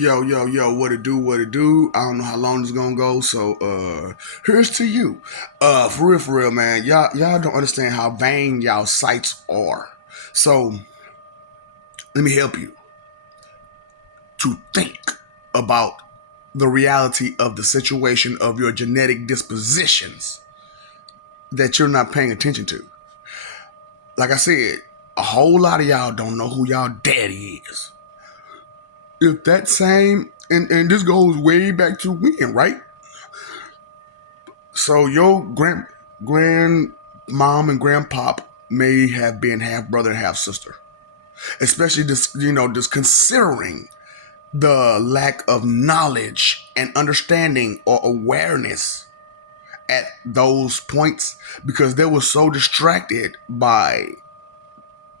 Yo, what it do, what it do. I don't know how long this gonna go, so here's to you. For real, man. Y'all don't understand how vain y'all sights are. So let me help you to think about the reality of the situation of your genetic dispositions that you're not paying attention to. Like I said, a whole lot of y'all don't know who y'all daddy is. If that same and this goes way back to when, right? So your grandmom and grandpop may have been half brother and half sister. Especially just considering the lack of knowledge and understanding or awareness at those points because they were so distracted by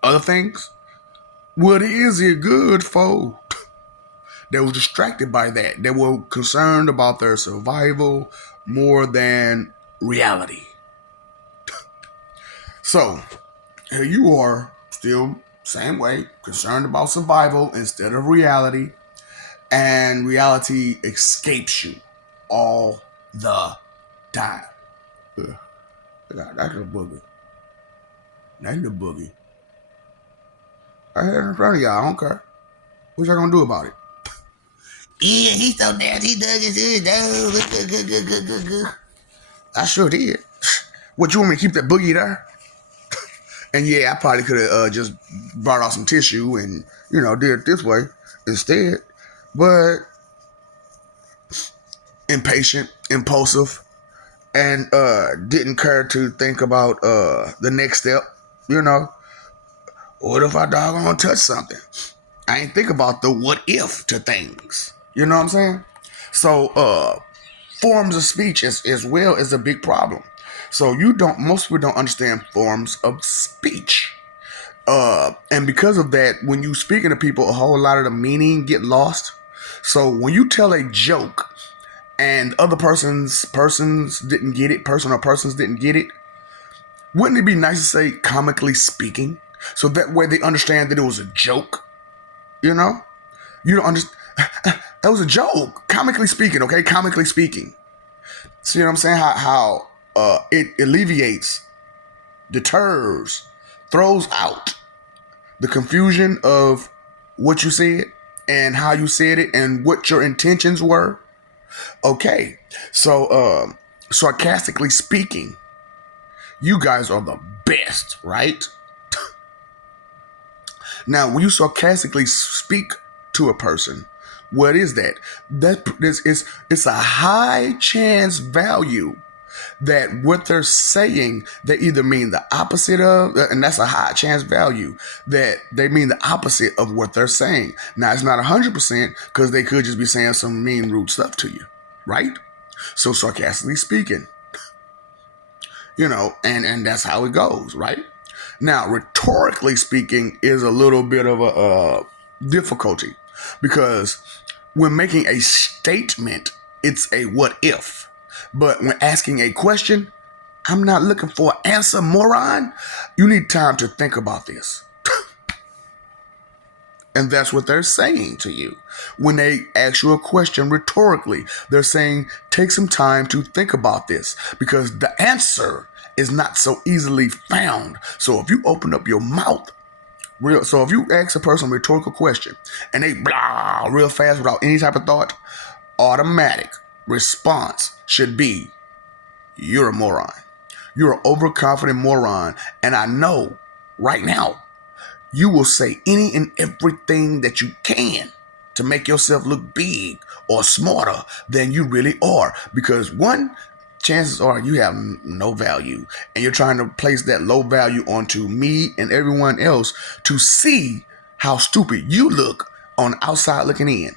other things. What is it good for? They were distracted by that. They were concerned about their survival more than reality. So here you are, still same way, concerned about survival instead of reality, and reality escapes you all the time. Ugh. That's a boogie. That's a boogie. I had it in front of y'all. I don't care. What y'all gonna do about it? Yeah, he's so nasty. He dug his nose. I sure did. What, you want me to keep that boogie there? And yeah, I probably could have just brought out some tissue and, did it this way instead. But impatient, impulsive, and didn't care to think about the next step. What if I doggone touch something? I ain't think about the what if to things. You know what I'm saying? So forms of speech as well is a big problem. So most people don't understand forms of speech. And because of that, when you speaking to people, a whole lot of the meaning get lost. So when you tell a joke and other persons didn't get it, person or persons didn't get it, wouldn't it be nice to say comically speaking? So that way they understand that it was a joke. You don't understand. That was a joke. Comically speaking, okay? Comically speaking. See what I'm saying? How it alleviates, deters, throws out the confusion of what you said and how you said it and what your intentions were. Okay, so sarcastically speaking, you guys are the best, right? Now, when you sarcastically speak to a person, what is that? It's a high chance value that what they're saying, they either mean the opposite of, and that's a high chance value that they mean the opposite of what they're saying. Now, it's not 100% because they could just be saying some mean, rude stuff to you, right? So, sarcastically speaking, and that's how it goes, right? Now, rhetorically speaking is a little bit of a difficulty because when making a statement, it's a what if. But when asking a question, I'm not looking for an answer, moron. You need time to think about this. And that's what they're saying to you. When they ask you a question rhetorically, they're saying, take some time to think about this because the answer is not so easily found. So if you open up your mouth, so if you ask a person a rhetorical question and they blah real fast without any type of thought, automatic response should be, you're a moron. You're an overconfident moron. And I know right now you will say any and everything that you can to make yourself look big or smarter than you really are. Because one, chances are you have no value and you're trying to place that low value onto me and everyone else to see how stupid you look on the outside looking in.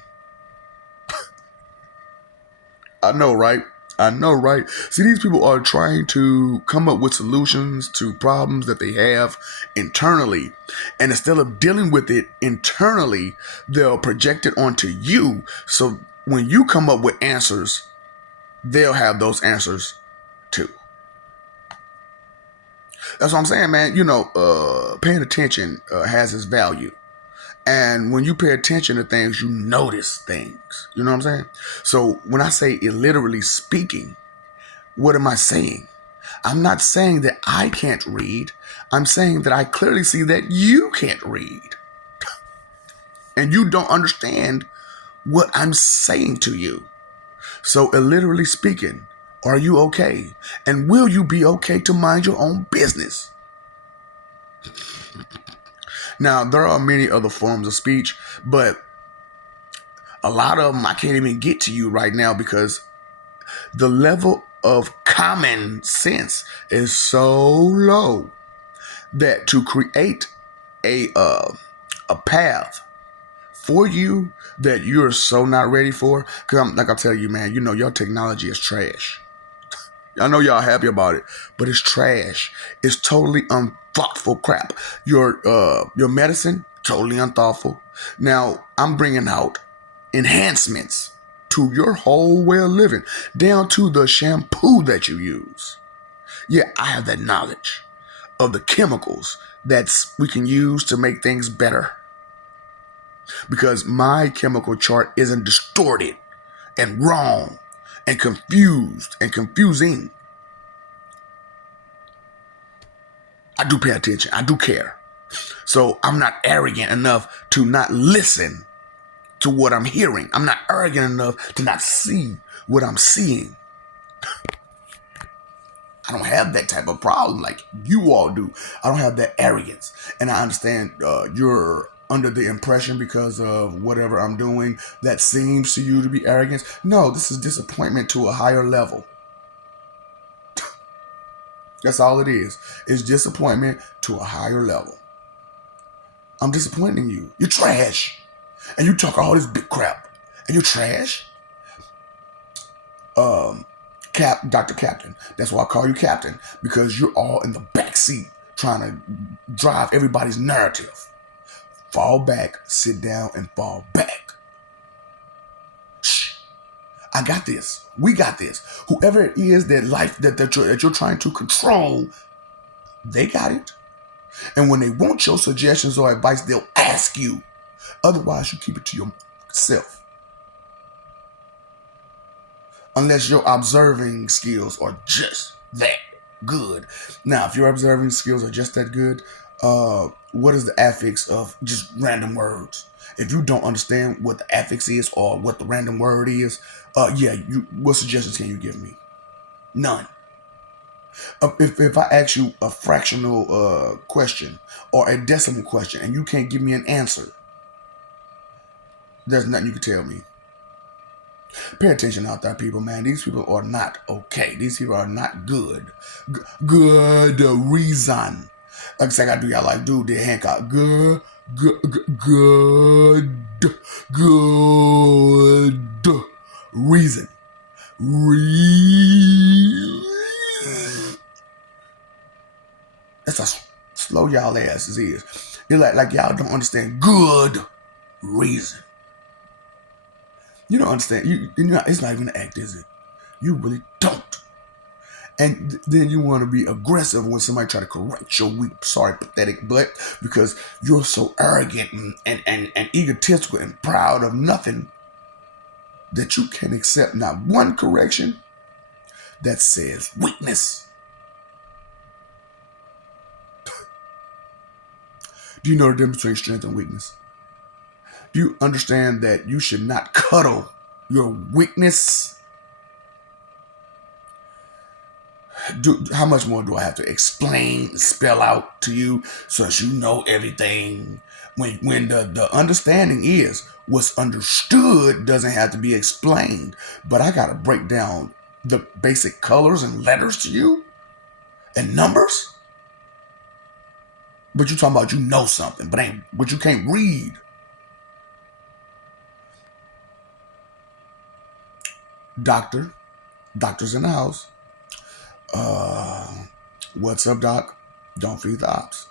I know, right? I know, right? See, these people are trying to come up with solutions to problems that they have internally. And instead of dealing with it internally, they'll project it onto you. So when you come up with answers, they'll have those answers too. That's what I'm saying, man. Paying attention has its value. And when you pay attention to things, you notice things. You know what I'm saying? So when I say illiterally speaking, what am I saying? I'm not saying that I can't read. I'm saying that I clearly see that you can't read. And you don't understand what I'm saying to you. So illiterally speaking, are you okay? And will you be okay to mind your own business? Now, there are many other forms of speech, but a lot of them I can't even get to you right now because the level of common sense is so low that to create a path for you that you're so not ready for, because I'm telling you, man, you know your technology is trash. I know y'all happy about it, but it's trash. It's totally unthoughtful crap. Your medicine, totally unthoughtful. Now I'm bringing out enhancements to your whole way of living, down to the shampoo that you use. Yeah, I have that knowledge of the chemicals that we can use to make things better, because my chemical chart isn't distorted and wrong and confused and confusing. I do pay attention. I do care. So I'm not arrogant enough to not listen to what I'm hearing. I'm not arrogant enough to not see what I'm seeing. I don't have that type of problem like you all do. I don't have that arrogance. And I understand you're under the impression because of whatever I'm doing that seems to you to be arrogance. No, this is disappointment to a higher level. That's all it is. It's disappointment to a higher level. I'm disappointing you. You're trash. And you talk all this big crap. And you're trash. Dr. Captain. That's why I call you Captain. Because you're all in the back seat trying to drive everybody's narrative. Fall back, sit down, and fall back. Shh. I got this. We got this. Whoever it is that you're trying to control, they got it. And when they want your suggestions or advice, they'll ask you. Otherwise, you keep it to yourself. Unless your observing skills are just that good. Now, if your observing skills are just that good, what is the affix of just random words? If you don't understand what the affix is or what the random word is, what suggestions can you give me? None. If I ask you a fractional question or a decimal question and you can't give me an answer, there's nothing you can tell me. Pay attention out there, people, man. These people are not okay. These people are not good. Good reason. Like I said, I gotta do y'all like dude did Hancock. Good reason. That's how slow y'all asses is. You're like y'all don't understand good reason. You don't understand. It's not even an act, is it? You really don't. And then you want to be aggressive when somebody try to correct your weak, sorry, pathetic butt because you're so arrogant and egotistical and proud of nothing that you can accept not one correction that says weakness. Do you know the difference between strength and weakness? Do you understand that you should not cuddle your weakness? How much more do I have to explain, spell out to you so that you know everything? When the understanding is what's understood doesn't have to be explained, but I got to break down the basic colors and letters to you and numbers. But you talking about you know something, but you can't read. Doctor's in the house. What's up, Doc? Don't feed the ops.